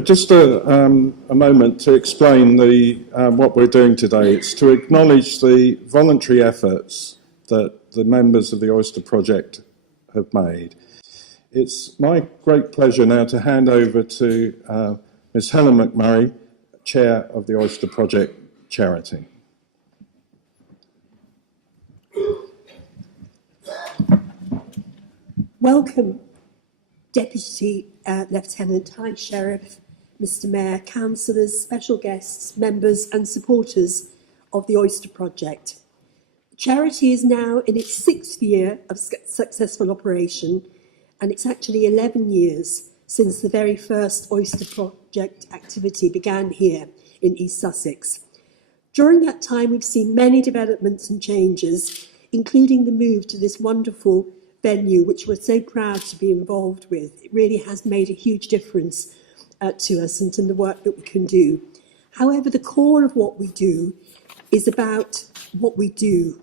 Just a moment to explain what we're doing today. It's to acknowledge the voluntary efforts that the members of the Oyster Project have made. It's my great pleasure now to hand over to Ms. Helen McMurray, Chair of the Oyster Project Charity. Welcome, Deputy Lieutenant, High Sheriff, Mr Mayor, councillors, special guests, members and supporters of the Oyster Project. The charity is now in its 6th year of successful operation, and it's actually 11 years since the very first Oyster Project activity began here in East Sussex. During that time, we've seen many developments and changes, including the move to this wonderful venue, which we're so proud to be involved with. It really has made a huge difference to us and to the work that we can do. However, the core of what we do is about what we do,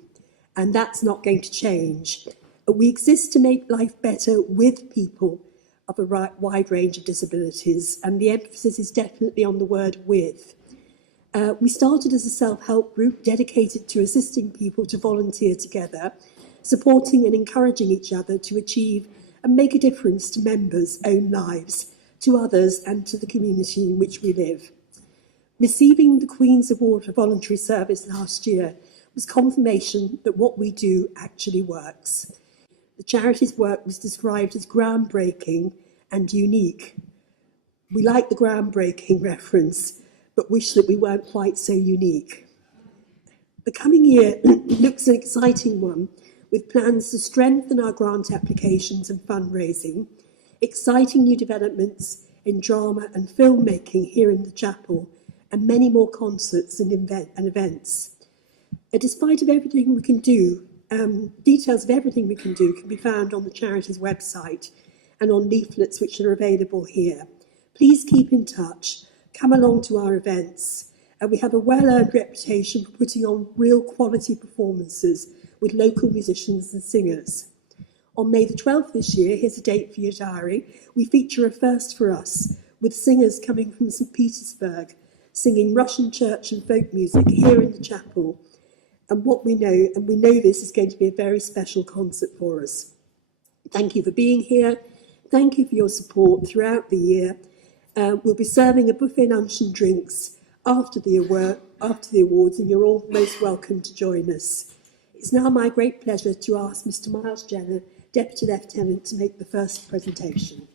and that's not going to change. We exist to make life better with people of a wide range of disabilities, and the emphasis is definitely on the word with. We started as a self-help group dedicated to assisting people to volunteer together, supporting and encouraging each other to achieve and make a difference to members' own lives, to others and to the community in which we live. Receiving the Queen's Award for Voluntary Service last year was confirmation that what we do actually works. The charity's work was described as groundbreaking and unique. We like the groundbreaking reference, but wish that we weren't quite so unique. The coming year looks an exciting one, with plans to strengthen our grant applications and fundraising, exciting new developments in drama and filmmaking here in the chapel, and many more concerts and events. Despite of everything we can do, details of everything we can do can be found on the charity's website and on leaflets which are available here. Please keep in touch, come along to our events, and we have a well-earned reputation for putting on real quality performances with local musicians and singers. On May the 12th this year, here's a date for your diary, we feature a first for us, with singers coming from St. Petersburg, singing Russian church and folk music here in the chapel. And we know this is going to be a very special concert for us. Thank you for being here. Thank you for your support throughout the year. We'll be serving a buffet lunch and drinks after the awards, and you're all most welcome to join us. It's now my great pleasure to ask Mr. Miles Jenner, Deputy Lieutenant, to make the first presentation.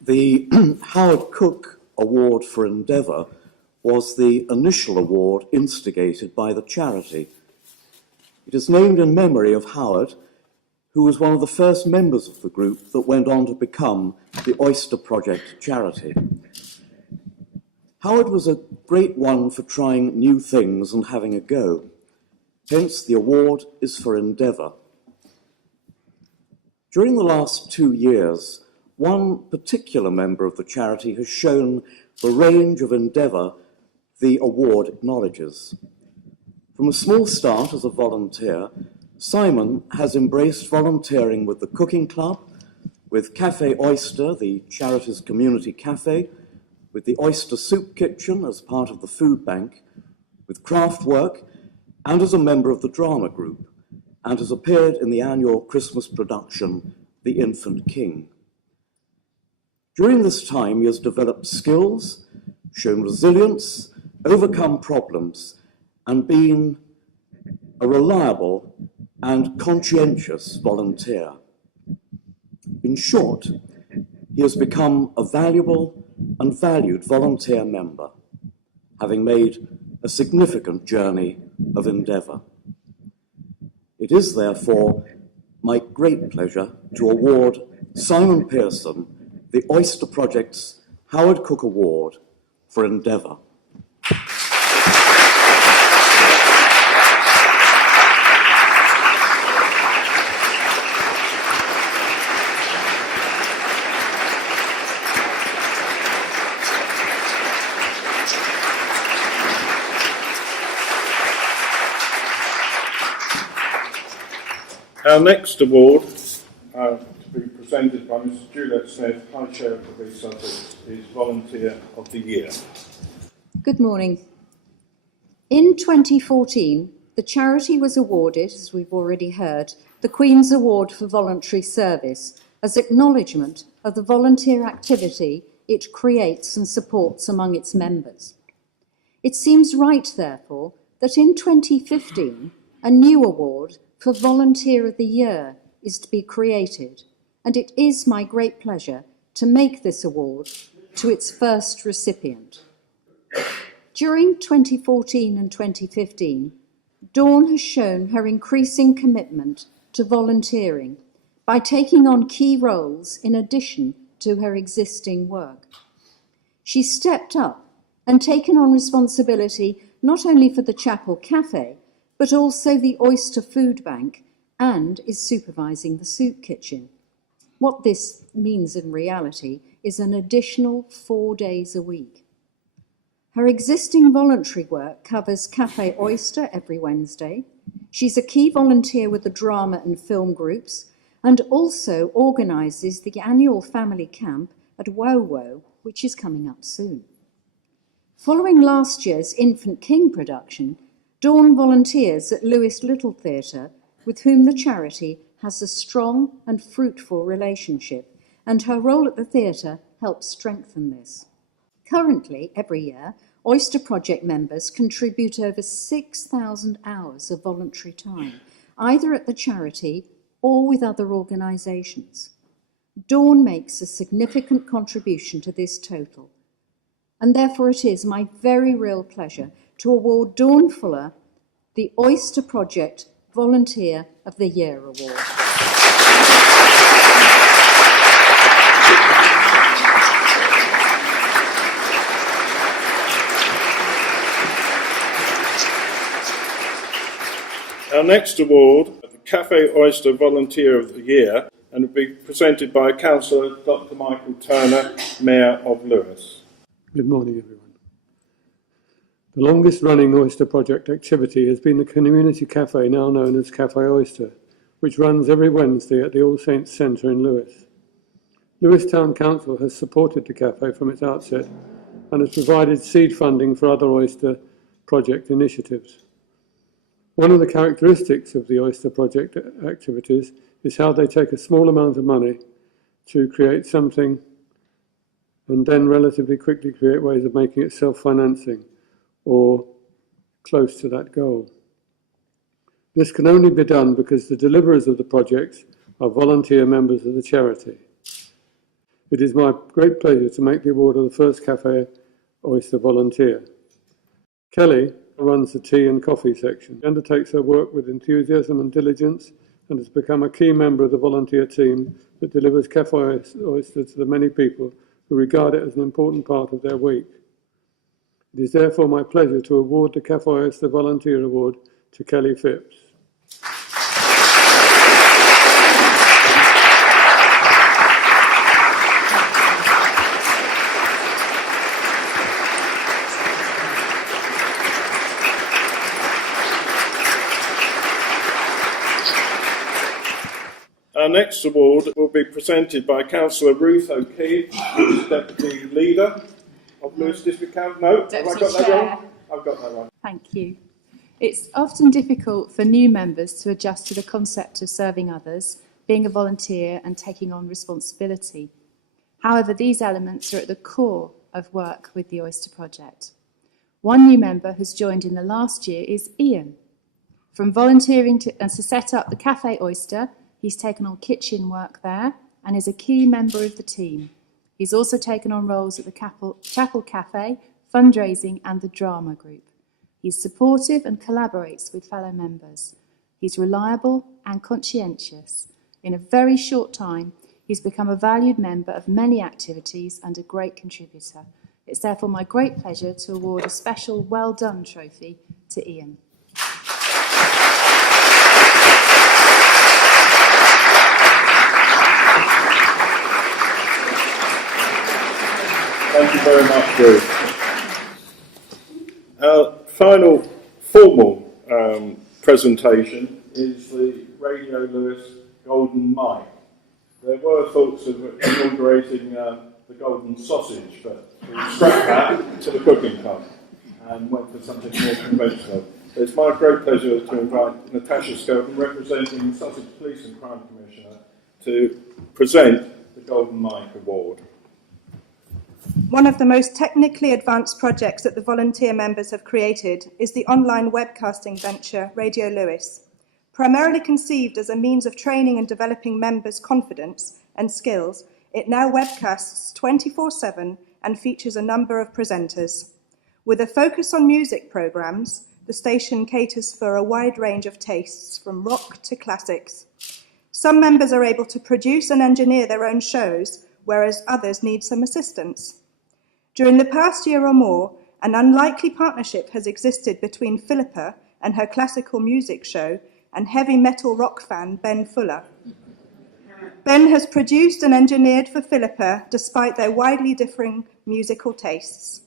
The Howard Cook Award for Endeavour was the initial award instigated by the charity. It is named in memory of Howard, who was one of the first members of the group that went on to become the Oyster Project charity. Howard was a great one for trying new things and having a go. Hence, the award is for endeavour. During the last 2 years, one particular member of the charity has shown the range of endeavour the award acknowledges. From a small start as a volunteer, Simon has embraced volunteering with the Cooking Club, with Café Oyster, the charity's community cafe, with the Oyster Soup Kitchen as part of the food bank, with craft work, and as a member of the drama group, and has appeared in the annual Christmas production, The Infant King. During this time, he has developed skills, shown resilience, overcome problems, and been a reliable and conscientious volunteer. In short, he has become a valuable and valued volunteer member, having made a significant journey of endeavour. It is therefore my great pleasure to award Simon Pearson the Oyster Project's Howard Cook Award for endeavour. Our next award to be presented presented by Mrs. Juliet Smith, High Sheriff of East Sussex, is Volunteer of the Year. Good morning. In 2014, the charity was awarded, as we've already heard, the Queen's Award for Voluntary Service as acknowledgement of the volunteer activity it creates and supports among its members. It seems right, therefore, that in 2015, a new award for Volunteer of the Year is to be created, and it is my great pleasure to make this award to its first recipient. During 2014 and 2015, Dawn has shown her increasing commitment to volunteering by taking on key roles in addition to her existing work. She stepped up and taken on responsibility not only for the Chapel Cafe, but also the Oyster Food Bank, and is supervising the soup kitchen. What this means in reality is an additional 4 days a week. Her existing voluntary work covers Cafe Oyster every Wednesday. She's a key volunteer with the drama and film groups, and also organises the annual family camp at Wowo, which is coming up soon. Following last year's Infant King production, Dawn volunteers at Lewis Little Theatre, with whom the charity has a strong and fruitful relationship, and her role at the theatre helps strengthen this. Currently, every year, Oyster Project members contribute over 6,000 hours of voluntary time, either at the charity or with other organisations. Dawn makes a significant contribution to this total, and therefore it is my very real pleasure to award Dawn Fuller the Oyster Project Volunteer of the Year Award. Our next award, the Cafe Oyster Volunteer of the Year, and will be presented by Councillor Dr. Michael Turner, Mayor of Lewes. Good morning, everyone. The longest running Oyster Project activity has been the community cafe now known as Cafe Oyster, which runs every Wednesday at the All Saints Centre in Lewes. Lewes Town Council has supported the cafe from its outset and has provided seed funding for other Oyster Project initiatives. One of the characteristics of the Oyster Project activities is how they take a small amount of money to create something and then relatively quickly create ways of making it self-financing or close to that goal. This can only be done because the deliverers of the projects are volunteer members of the charity. It is my great pleasure to make the award of the first Cafe Oyster volunteer. Kelly runs the tea and coffee section. She undertakes her work with enthusiasm and diligence and has become a key member of the volunteer team that delivers Cafe Oyster to the many people who regard it as an important part of their week. It is therefore my pleasure to award the Cafe Oyster Volunteer Award to Kelly Phipps. Our next award will be presented by Councillor Ruth O'Keefe, who is Deputy Leader of Lewes District Council. No, have I got that wrong? I've got that right. Thank you. It's often difficult for new members to adjust to the concept of serving others, being a volunteer and taking on responsibility. However, these elements are at the core of work with the Oyster Project. One new member who's joined in the last year is Ian. From volunteering to set up the Cafe Oyster, he's taken on kitchen work there and is a key member of the team. He's also taken on roles at the Chapel Cafe, fundraising and the drama group. He's supportive and collaborates with fellow members. He's reliable and conscientious. In a very short time, he's become a valued member of many activities and a great contributor. It's therefore my great pleasure to award a special Well Done trophy to Ian. Thank you very much, Ruth. Our final formal presentation is the Radio Lewes Golden Mike. There were thoughts of inaugurating the golden sausage, but we scrapped that to the cooking club and went for something more conventional. It's my great pleasure to invite Natasha Skelton, representing the Sussex Police and Crime Commissioner, to present the Golden Mike Award. One of the most technically advanced projects that the volunteer members have created is the online webcasting venture Radio Lewis. Primarily conceived as a means of training and developing members' confidence and skills, it now webcasts 24/7 and features a number of presenters. With a focus on music programmes, the station caters for a wide range of tastes, from rock to classics. Some members are able to produce and engineer their own shows, whereas others need some assistance. During the past year or more, an unlikely partnership has existed between Philippa and her classical music show and heavy metal rock fan Ben Fuller. Ben has produced and engineered for Philippa despite their widely differing musical tastes.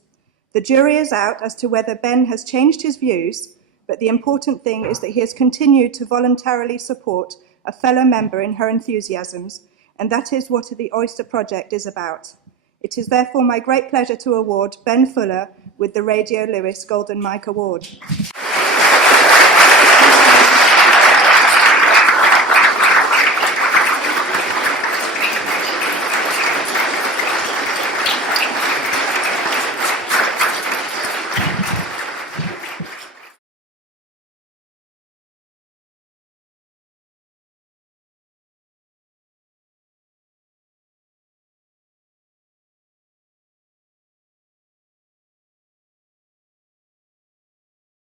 The jury is out as to whether Ben has changed his views, but the important thing is that he has continued to voluntarily support a fellow member in her enthusiasms, and that is what the Oyster Project is about. It is therefore my great pleasure to award Ben Fuller with the Radio Lewis Golden Mike Award.